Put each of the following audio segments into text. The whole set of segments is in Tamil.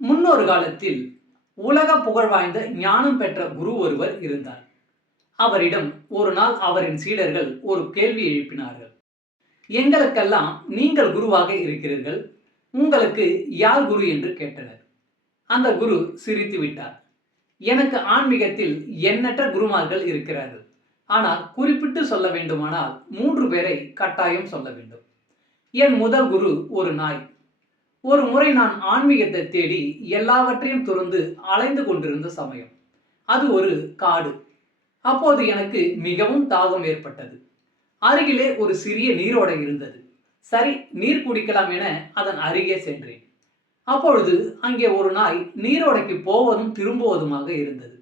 முன்னொரு காலத்தில் உலக புகழ் வாய்ந்த ஞானம் பெற்ற குரு ஒருவர் இருந்தார். அவரிடம் ஒரு நாள் அவரின் சீடர்கள் ஒரு கேள்வி எழுப்பினார்கள். எங்களுக்கெல்லாம் நீங்கள் குருவாக இருக்கிறீர்கள். உங்களுக்கு யார் குரு என்று கேட்டனர். அந்த குரு சிரித்து விட்டார். எனக்கு ஆன்மீகத்தில் எண்ணற்ற குருமார்கள் இருக்கிறார்கள். ஆனால் குறிப்பிட்டு சொல்ல வேண்டுமானால் மூன்று பேரை கட்டாயம் சொல்ல வேண்டும். என் முதல் குரு ஒரு நாய். ஒரு முறை நான் ஆன்மீகத்தை தேடி எல்லாவற்றையும் துறந்து அலைந்து கொண்டிருந்த சமயம். அது ஒரு காடு. அப்போது எனக்கு மிகவும் தாகம் ஏற்பட்டது. அருகிலே ஒரு சிறிய நீரோடை இருந்தது. சரி நீர் குடிக்கலாம் என அதன் அருகே சென்றேன். அப்பொழுது அங்கே ஒரு நாய் நீரோடைக்கு போவதும் திரும்புவதுமாக இருந்தது.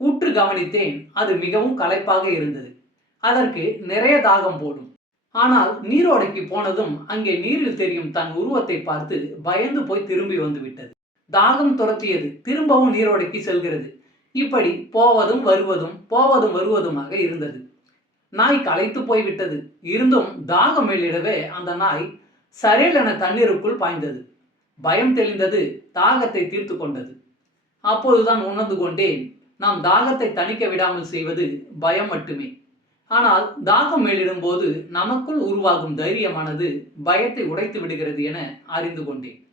உற்று கவனித்தேன் அது மிகவும் களைப்பாக இருந்தது. அதற்கு நிறைய தாகம் போடும். ஆனால் நீரோடைக்கு போனதும் அங்கே நீரில் தெரியும் தன் உருவத்தை பார்த்து பயந்து போய் திரும்பி வந்து விட்டது தாகம் துரத்தியது. திரும்பவும் நீரோடைக்கு செல்கிறது. இப்படி போவதும் வருவதும் போவதும் வருவதுமாக இருந்தது. நாய் களைத்து போய்விட்டது. இருந்தும் தாகம் மேலிடவே அந்த நாய் சரேல் என தண்ணீருக்குள் பாய்ந்தது. பயம் தெளிந்தது. தாகத்தை தீர்த்து கொண்டது. அப்போதுதான் உணர்ந்து கொண்டேன். நாம் தாகத்தை தணிக்க விடாமல் செய்வது பயம் மட்டுமே. ஆனால் தாகம் மேலிடும் போது நமக்குள் உருவாகும் தைரியமானது பயத்தை உடைத்து விடுகிறது என அறிந்து கொண்டேன்.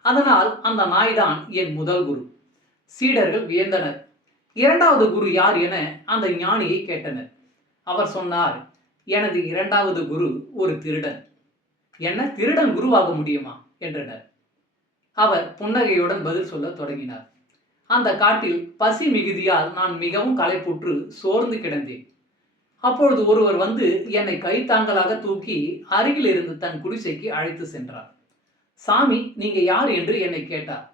அதனால் அந்த நாய்தான் என் முதல் குரு. சீடர்கள் வியந்தனர். இரண்டாவது குரு யார் என அந்த ஞானியை கேட்டனர். அவர் சொன்னார் எனது இரண்டாவது குரு ஒரு திருடன். என்ன திருடன் குருவாக முடியுமா? என்றனர். அவர் புன்னகையுடன் பதில் சொல்ல தொடங்கினார். அந்த காட்டில் பசி மிகுதியால் நான் மிகவும் களைப்புற்று சோர்ந்து கிடந்தேன். அப்பொழுது ஒருவர் வந்து என்னை கைத்தாங்கலாக தூக்கி அருகில் இருந்து தன் குடிசைக்கு அழைத்து சென்றார். சாமி நீங்க யார் என்று என்னை கேட்டார்.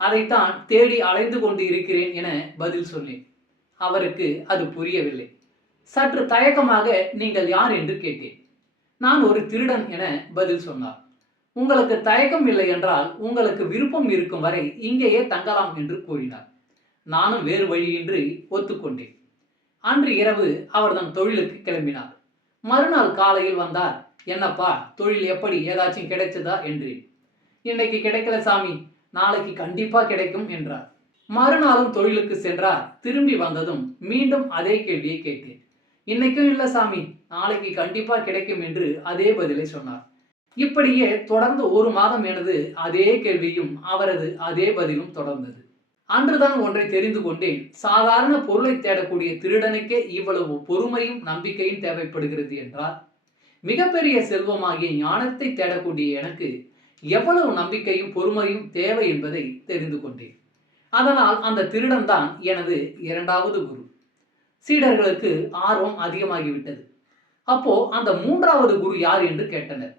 அதைத்தான் தேடி அலைந்து கொண்டு இருக்கிறேன் என பதில் சொன்னேன். அவருக்கு அது புரியவில்லை. சற்று தயக்கமாக நீங்கள் யார் என்று கேட்டேன். நான் ஒரு திருடன் என பதில் சொன்னார். உங்களுக்கு தயக்கம் இல்லை என்றால் உங்களுக்கு விருப்பம் இருக்கும் வரை இங்கேயே தங்கலாம் என்று கூறினார். நானும் வேறு வழியின்றி ஒத்துக்கொண்டேன். அன்று இரவு அவர் தன் தொழிலுக்கு கிளம்பினார். மறுநாள் காலையில் வந்தார். என்னப்பா தொழில் எப்படி? ஏதாச்சும் கிடைச்சதா? என்றேன். இன்னைக்கு கிடைக்கல சாமி. நாளைக்கு கண்டிப்பா கிடைக்கும் என்றார். மறுநாளும் தொழிலுக்கு சென்றார். திரும்பி வந்ததும் மீண்டும் அதே கேள்வியை கேட்டேன். இன்னைக்கும் இல்ல சாமி. நாளைக்கு கண்டிப்பா கிடைக்கும் என்று அதே பதிலை சொன்னார். இப்படியே தொடர்ந்து ஒரு மாதம் எனது அதே கேள்வியும் அவரது அதே பதிலும் தொடர்ந்தது. அன்றுதான் ஒன்றை தெரிந்து கொண்டேன். சாதாரண பொருளை தேடக்கூடிய திருடனுக்கே இவ்வளவு பொறுமையும் நம்பிக்கையும் தேவைப்படுகிறது என்றார். மிகப்பெரிய செல்வமாகிய ஞானத்தை தேடக்கூடிய எனக்கு எவ்வளவு நம்பிக்கையும் பொறுமையும் தேவை என்பதை தெரிந்து கொண்டேன். அதனால் அந்த திருடன் தான் எனது இரண்டாவது குரு. சீடர்களுக்கு ஆர்வம் அதிகமாகிவிட்டது. அப்போ அந்த மூன்றாவது குரு யார் என்று கேட்டனர்.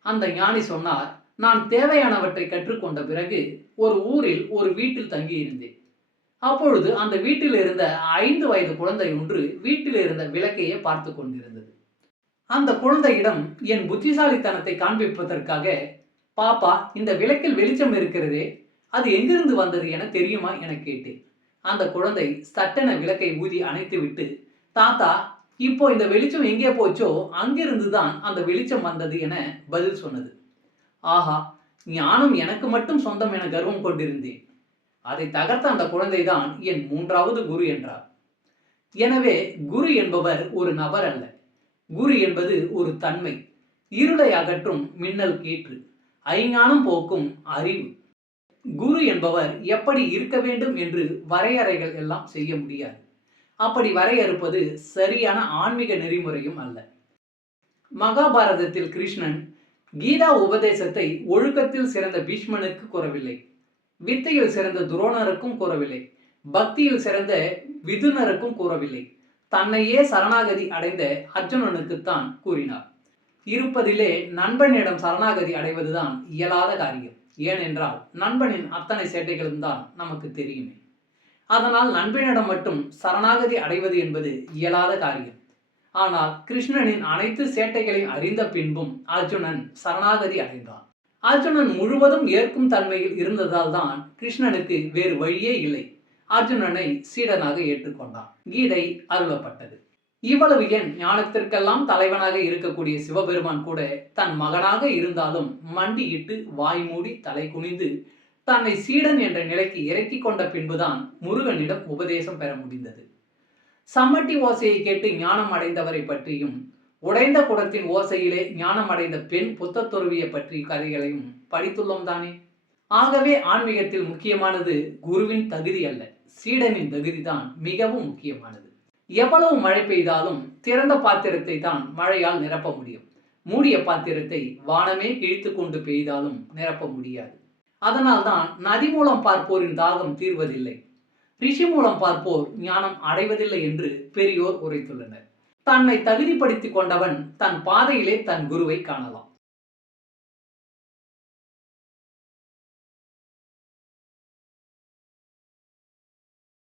அந்த ஞானி சொன்னார் நான் தேவையானவற்றை கற்றுக்கொண்ட பிறகு ஒரு ஊரில் ஒரு வீட்டில் தங்கியிருந்தேன். அப்பொழுது அந்த வீட்டில் இருந்த ஐந்து வயது குழந்தை ஒன்று வீட்டில் இருந்த விளக்கையே பார்த்து கொண்டிருந்தது. அந்த குழந்தையிடம் என் புத்திசாலித்தனத்தை காண்பிப்பதற்காக பாப்பா இந்த விளக்கில் வெளிச்சம் இருக்கிறதே அது எங்கிருந்து வந்தது என தெரியுமா? என கேட்டேன். அந்த குழந்தை சட்டென விளக்கை ஊதி அணைத்துவிட்டு தாத்தா இப்போ இந்த வெளிச்சம் எங்கே போச்சோ அங்கிருந்து தான் அந்த வெளிச்சம் வந்தது என பதில் சொன்னது. ஆஹா ஞானம் எனக்கு மட்டும் சொந்தம் என கர்வம் கொண்டிருந்தேன். அதை தகர்த்த அந்த குழந்தைதான் என் மூன்றாவது குரு என்றார். எனவே குரு என்பவர் ஒரு நபர் அல்ல. குரு என்பது ஒரு தன்மை. இருளை அகற்றும் மின்னல் கீற்று. ஐஞானம் போக்கும் அறிவு. குரு என்பவர் எப்படி இருக்க வேண்டும் என்று வரையறைகள் எல்லாம் செய்ய முடியாது. அப்படி வரையறுப்பது சரியான ஆன்மீக நெறிமுறையும் அல்ல. மகாபாரதத்தில் கிருஷ்ணன் கீதா உபதேசத்தை ஒழுக்கத்தில் சிறந்த பீஷ்மனுக்கு கூறவில்லை வித்தையில் சிறந்த துரோணருக்கும் கூறவில்லை பக்தியில் சிறந்த விதுனருக்கும் கூறவில்லை தன்னையே சரணாகதி அடைந்த அர்ஜுனனுக்குத்தான் கூறினார். இருப்பதிலே நண்பனிடம் சரணாகதி அடைவதுதான் இயலாத காரியம். ஏனென்றால் நண்பனின் அத்தனை சேட்டைகளும் தான் நமக்கு தெரியுமே. அதனால் நண்பனிடம் மட்டும் சரணாகதி அடைவது என்பது இயலாத காரியம். ஆனால் கிருஷ்ணனின் அனைத்து சேட்டைகளையும் அறிந்த பின்பும் அர்ஜுனன் சரணாகதி அடைந்தான். அர்ஜுனன் முழுவதும் ஏற்கும் தன்மையில் இருந்ததால் தான் கிருஷ்ணனுக்கு வேறு வழியே இல்லை. அர்ஜுனனை சீடனாக ஏற்றுக்கொண்டான். கீதை அருளப்பட்டது. இவ்வளவு என் ஞானத்திற்கெல்லாம் தலைவனாக இருக்கக்கூடிய சிவபெருமான் கூட தன் மகனாக இருந்தாலும் மண்டியிட்டு வாய் மூடி தலை குனிந்து தன்னை சீடன் என்ற நிலைக்கு இறக்கிக் கொண்ட பின்புதான் முருகனிடம் உபதேசம் பெற முடிந்தது. சம்மட்டி ஓசையை கேட்டு ஞானம் அடைந்தவரை பற்றியும் உடைந்த குடத்தின் ஓசையிலே ஞானம் அடைந்த பெண் புத்தத்துறவியை பற்றிய கதைகளையும் படித்துள்ளோம் தானே? ஆகவே ஆன்மீகத்தில் முக்கியமானது குருவின் தகுதி அல்ல சீடனின் தகுதி தான் மிகவும் முக்கியமானது. எவ்வளவு மழை பெய்தாலும் திறந்த பாத்திரத்தை தான் மழையால் நிரப்ப முடியும். மூடிய பாத்திரத்தை வானமே கிழித்து கொண்டு பெய்தாலும் நிரப்ப முடியாது. அதனால்தான் நதி மூலம் பார்ப்போரின் தாகம் தீர்வதில்லை. ரிஷி மூலம் பார்ப்போர் ஞானம் அடைவதில்லை என்று பெரியோர் உரைத்துள்ளனர். தன்னை தகுதிப்படுத்திக் கொண்டவன் தன் பாதையிலே தன் குருவை காணலாம்.